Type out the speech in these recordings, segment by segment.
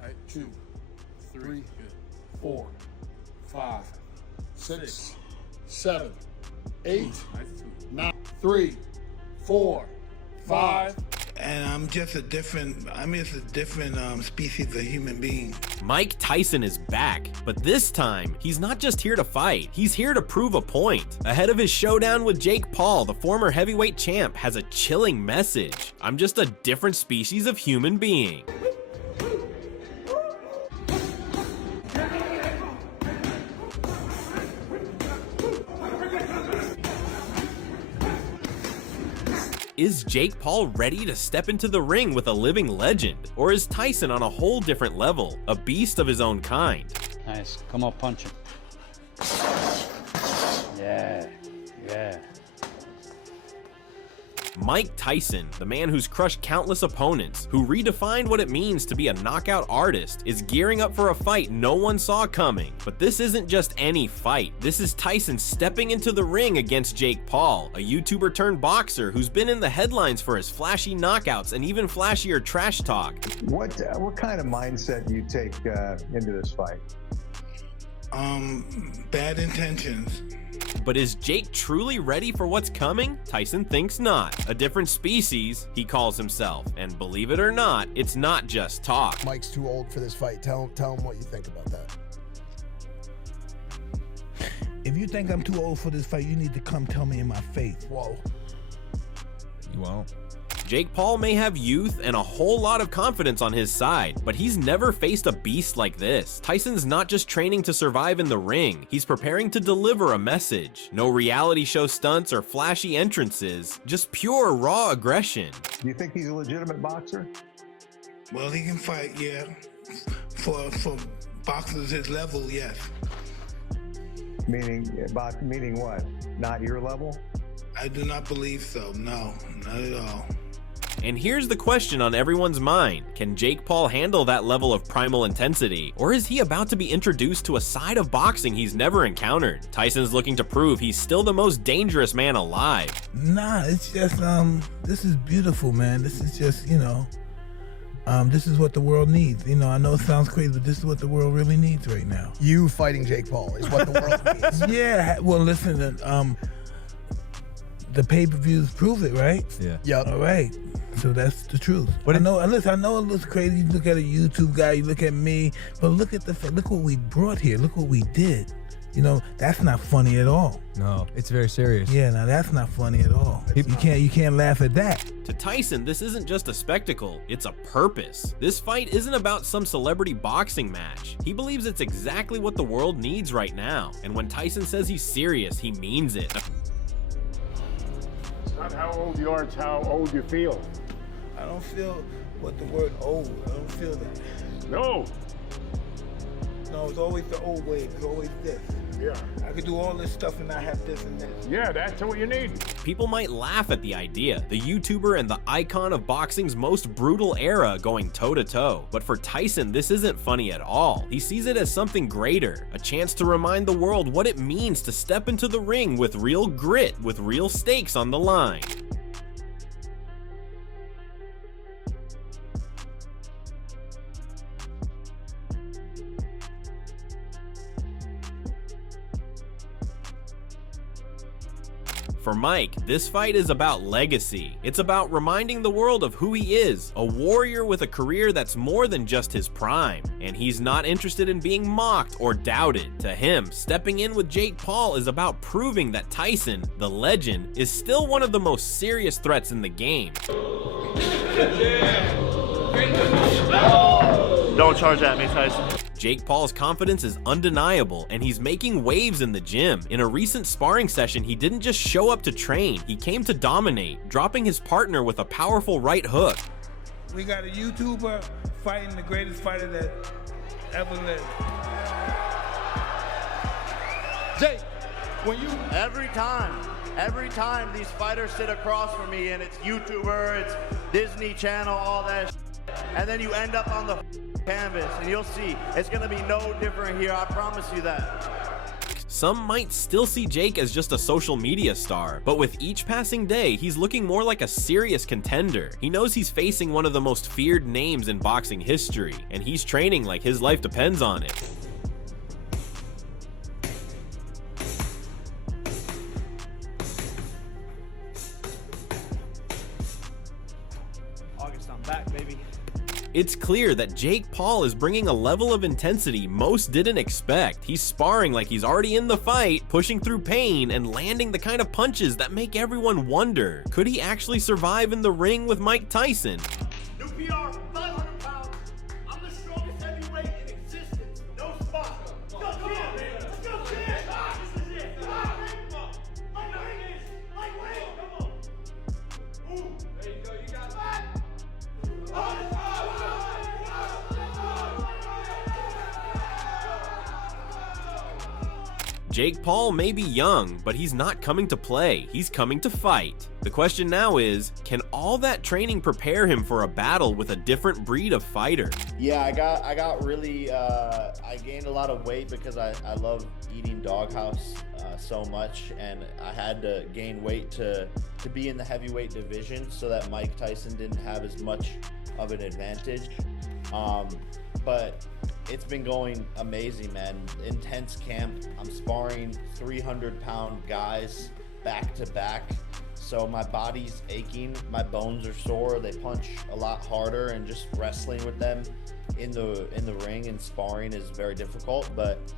Tight. 2, 3, 4, 5, 6, 7, 8, 9, 3, 4, 5. And I'm just a different species of human being. Mike Tyson is back, but this time, he's not just here to fight, he's here to prove a point. Ahead of his showdown with Jake Paul, the former heavyweight champ has a chilling message. I'm just a different species of human being. Is Jake Paul ready to step into the ring with a living legend? Or is Tyson on a whole different level, a beast of his own kind? Nice, come on, punch him. Yeah. Mike Tyson, the man who's crushed countless opponents, who redefined what it means to be a knockout artist, is gearing up for a fight no one saw coming. But this isn't just any fight. This is Tyson stepping into the ring against Jake Paul, a YouTuber turned boxer who's been in the headlines for his flashy knockouts and even flashier trash talk. What kind of mindset do you take into this fight? Bad intentions. But is Jake truly ready for what's coming? Tyson thinks not. A different species, he calls himself. And believe it or not, it's not just talk. Mike's too old for this fight. Tell him what you think about that. If you think I'm too old for this fight, you need to come tell me in my face. Whoa. You won't. Jake Paul may have youth and a whole lot of confidence on his side, but he's never faced a beast like this. Tyson's not just training to survive in the ring, he's preparing to deliver a message. No reality show stunts or flashy entrances, just pure raw aggression. Do you think he's a legitimate boxer? Well, he can fight, yeah. For boxers his level, yes. Meaning what? Not your level? I do not believe so, no, not at all. And here's the question on everyone's mind. Can Jake Paul handle that level of primal intensity? Or is he about to be introduced to a side of boxing he's never encountered? Tyson's looking to prove he's still the most dangerous man alive. Nah, it's just, this is beautiful, man. This is just, this is what the world needs. I know it sounds crazy, but this is what the world really needs right now. You fighting Jake Paul is what the world needs. Yeah, well, listen, the pay-per-views prove it, right? Yeah. Yep. All right. So that's the truth. But I know it looks crazy. You look at a YouTube guy, you look at me, but look what we brought here. Look what we did. That's not funny at all. No, it's very serious. Yeah, now that's not funny at all. You can't laugh at that. To Tyson, this isn't just a spectacle, it's a purpose. This fight isn't about some celebrity boxing match. He believes it's exactly what the world needs right now. And when Tyson says he's serious, he means it. It's not how old you are, it's how old you feel. I don't feel what the word old. I don't feel that. No. No, it's always the old way. It's always this. Yeah. I could do all this stuff and not have this and this. Yeah, that's what you need. People might laugh at the idea, the YouTuber and the icon of boxing's most brutal era going toe-to-toe. But for Tyson, this isn't funny at all. He sees it as something greater, a chance to remind the world what it means to step into the ring with real grit, with real stakes on the line. For Mike, this fight is about legacy. It's about reminding the world of who he is, a warrior with a career that's more than just his prime. And he's not interested in being mocked or doubted. To him, stepping in with Jake Paul is about proving that Tyson, the legend, is still one of the most serious threats in the game. Don't charge at me, Tyson. Jake Paul's confidence is undeniable, and he's making waves in the gym. In a recent sparring session, he didn't just show up to train, he came to dominate, dropping his partner with a powerful right hook. We got a YouTuber fighting the greatest fighter that ever lived. Jake, every time these fighters sit across from me and it's YouTuber, it's Disney Channel, all that and then you end up on the canvas and you'll see it's gonna be no different here, I promise you that. Some might still see Jake as just a social media star, but with each passing day, he's looking more like a serious contender. He knows he's facing one of the most feared names in boxing history, and he's training like his life depends on it. August, I'm back, baby. It's clear that Jake Paul is bringing a level of intensity most didn't expect. He's sparring like he's already in the fight, pushing through pain, and landing the kind of punches that make everyone wonder, could he actually survive in the ring with Mike Tyson? New PR, 500 pounds. I'm the strongest heavyweight in existence. No spot. Let's go, champ. Let's go, champ. This is it. Lightweight. Come on. Ooh. There you go. You got that. Jake Paul may be young, but he's not coming to play, he's coming to fight. The question now is, can all that training prepare him for a battle with a different breed of fighter? Yeah, I got really, I gained a lot of weight because I love eating doghouse so much, and I had to gain weight to be in the heavyweight division so that Mike Tyson didn't have as much of an advantage. But it's been going amazing, man. Intense camp. I'm sparring 300-pound guys back to back. So my body's aching, my bones are sore. They punch a lot harder, and just wrestling with them in the ring and sparring is very difficult. But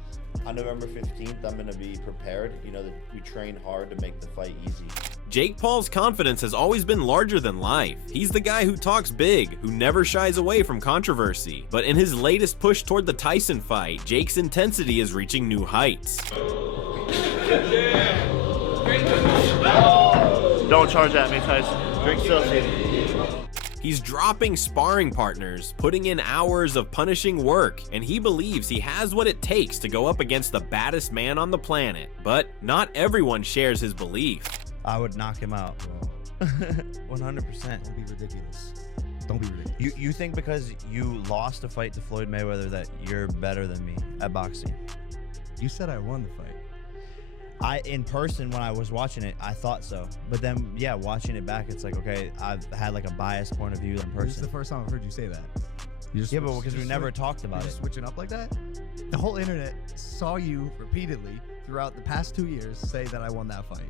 on November 15th, I'm gonna be prepared. You know, that we train hard to make the fight easy. Jake Paul's confidence has always been larger than life. He's the guy who talks big, who never shies away from controversy. But in his latest push toward the Tyson fight, Jake's intensity is reaching new heights. Don't charge at me, Tyson. Drink Celsius. He's dropping sparring partners, putting in hours of punishing work, and he believes he has what it takes to go up against the baddest man on the planet. But not everyone shares his belief. I would knock him out. 100%. Don't be ridiculous. Don't be ridiculous. You think because you lost a fight to Floyd Mayweather that you're better than me at boxing? You said I won the fight. In person, when I was watching it, I thought so. But then, yeah, watching it back, it's like, okay, I've had like a biased point of view in person. This is the first time I've heard you say that. Yeah, but because we never talked about it. Switching up like that? The whole internet saw you repeatedly throughout the past 2 years say that I won that fight.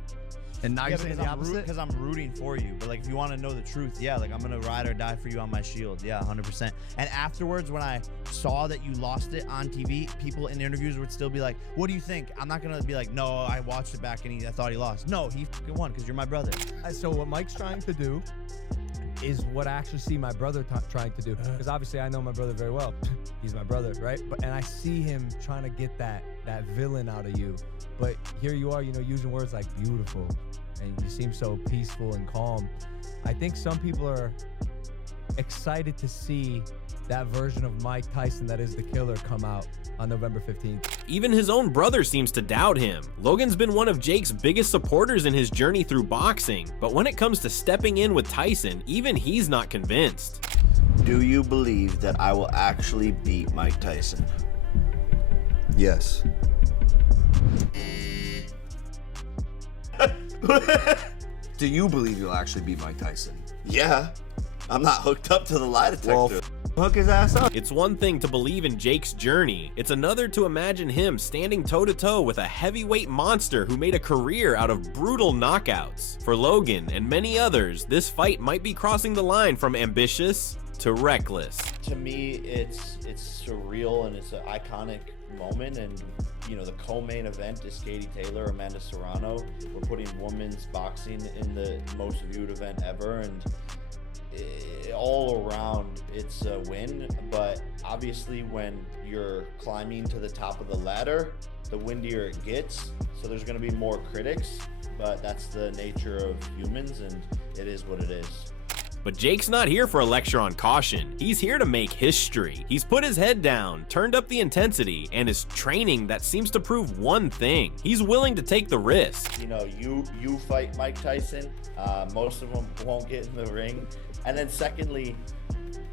And now you're saying the opposite? Because I'm rooting for you. But like, if you want to know the truth, yeah, like I'm gonna ride or die for you on my shield. Yeah, 100%. And afterwards, when I saw that you lost it on TV, people in interviews would still be like, "What do you think?" I'm not gonna be like, "No, I watched it back and I thought he lost." No, he fucking won because you're my brother. So what Mike's trying to do is what I actually see my brother trying to do. Because obviously I know my brother very well. He's my brother, right? And I see him trying to get that villain out of you. But here you are, using words like beautiful, and you seem so peaceful and calm. I think some people are excited to see that version of Mike Tyson that is the killer come out on November 15th. Even his own brother seems to doubt him. Logan's been one of Jake's biggest supporters in his journey through boxing, but when it comes to stepping in with Tyson, even he's not convinced. Do you believe that I will actually beat Mike Tyson? Yes. Do you believe you'll actually beat Mike Tyson? Yeah. I'm not hooked up to the lie detector. Well, hook his ass up. It's one thing to believe in Jake's journey. It's another to imagine him standing toe-to-toe with a heavyweight monster who made a career out of brutal knockouts. For Logan and many others, this fight might be crossing the line from ambitious to reckless. To me, it's surreal and it's an iconic moment, and the co-main event is Katie Taylor, Amanda Serrano. We're putting women's boxing in the most viewed event ever, and all around it's a win. But obviously when you're climbing to the top of the ladder, the windier it gets, so there's going to be more critics, but that's the nature of humans, and it is what it is. But Jake's not here for a lecture on caution. He's here to make history. He's put his head down, turned up the intensity, and is training that seems to prove one thing. He's willing to take the risk. You fight Mike Tyson. Most of them won't get in the ring. And then secondly,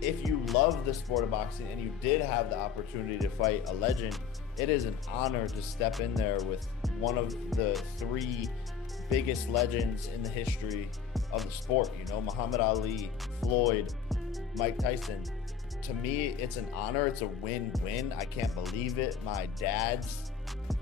if you love the sport of boxing and you did have the opportunity to fight a legend, it is an honor to step in there with one of the 3 biggest legends in the history of the sport. You know, Muhammad Ali, Floyd, Mike Tyson. To me, it's an honor. It's a win-win. I can't believe it. My dad's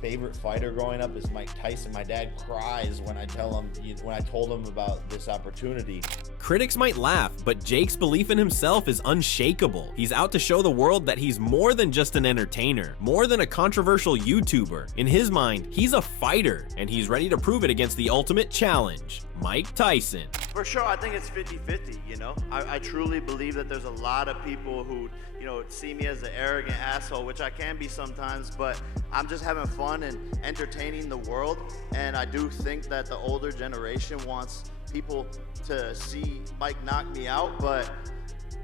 favorite fighter growing up is Mike Tyson. My dad cries when I told him about this opportunity. Critics might laugh, but Jake's belief in himself is unshakable. He's out to show the world that he's more than just an entertainer, more than a controversial YouTuber. In his mind, he's a fighter, and he's ready to prove it against the ultimate challenge, Mike Tyson. For sure, I think it's 50-50, you know? I truly believe that there's a lot of people who, you know, see me as an arrogant asshole, which I can be sometimes, but I'm just having fun and entertaining the world. And I do think that the older generation wants people to see Mike knock me out, but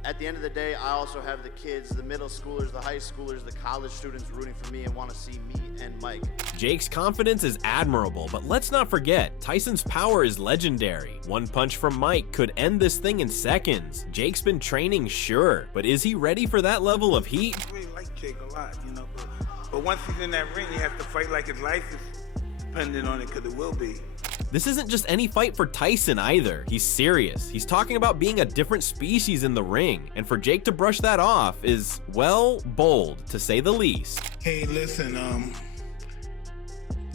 at the end of the day, I also have the kids, the middle schoolers, the high schoolers, the college students rooting for me and want to see me and Mike. Jake's confidence is admirable, but let's not forget, Tyson's power is legendary. One punch from Mike could end this thing in seconds. Jake's been training, sure, but is he ready for that level of heat? I really like Jake a lot, you know, but once he's in that ring, he has to fight like his life is dependent on it, because it will be. This isn't just any fight for Tyson either. He's serious. He's talking about being a different species in the ring, and for Jake to brush that off is, well, bold, to say the least. Hey, listen,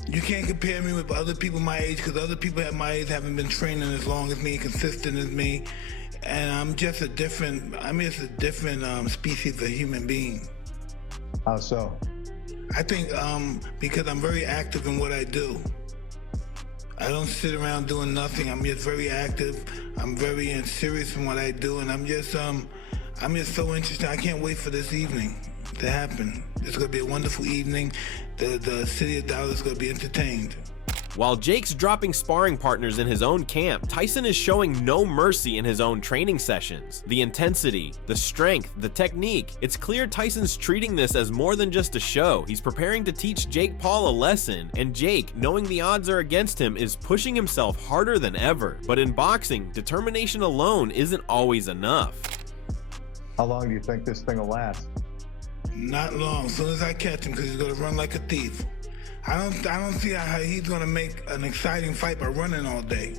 you can't compare me with other people my age, because other people at my age haven't been training as long as me, consistent as me, and I'm just a different species of human being. How so? I think because I'm very active in what I do. I don't sit around doing nothing. I'm just very active. I'm very serious in what I do, and I'm just so interested. I can't wait for this evening to happen. It's gonna be a wonderful evening. The city of Dallas is gonna be entertained. While Jake's dropping sparring partners in his own camp, Tyson is showing no mercy in his own training sessions. The intensity, the strength, the technique. It's clear Tyson's treating this as more than just a show. He's preparing to teach Jake Paul a lesson, and Jake, knowing the odds are against him, is pushing himself harder than ever. But in boxing, determination alone isn't always enough. How long do you think this thing will last? Not long. As soon as I catch him, because he's gonna run like a thief. I don't see how he's gonna make an exciting fight by running all day.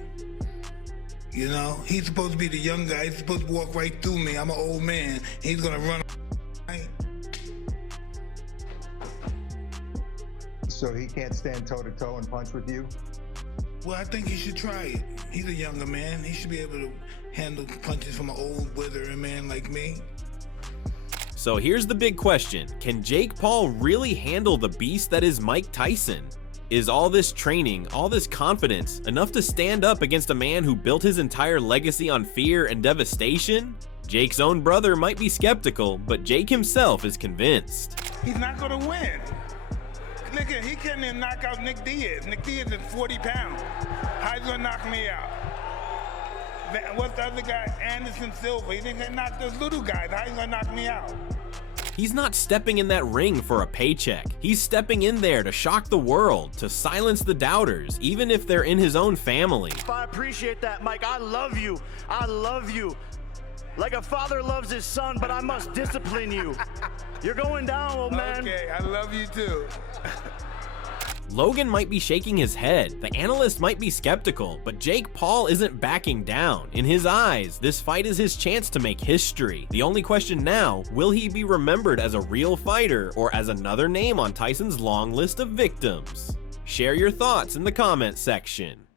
You know, he's supposed to be the young guy. He's supposed to walk right through me. I'm an old man. He's gonna run. So he can't stand toe-to-toe and punch with you? Well, I think he should try it. He's a younger man. He should be able to handle punches from an old, withering man like me. So here's the big question. Can Jake Paul really handle the beast that is Mike Tyson? Is all this training, all this confidence, enough to stand up against a man who built his entire legacy on fear and devastation? Jake's own brother might be skeptical, but Jake himself is convinced. He's not gonna win. Look at, he couldn't even knock out Nick Diaz. Nick Diaz is 40 pounds. How's he gonna knock me out? What's the other guy? Anderson Silva. He didn't knock those little guys. How you gonna knock me out? He's not stepping in that ring for a paycheck. He's stepping in there to shock the world, to silence the doubters, even if they're in his own family. I appreciate that, Mike. I love you. I love you. Like a father loves his son, but I must discipline you. You're going down, old man. Okay, I love you too. Logan might be shaking his head, the analyst might be skeptical, but Jake Paul isn't backing down. In his eyes, this fight is his chance to make history. The only question now, will he be remembered as a real fighter or as another name on Tyson's long list of victims? Share your thoughts in the comment section.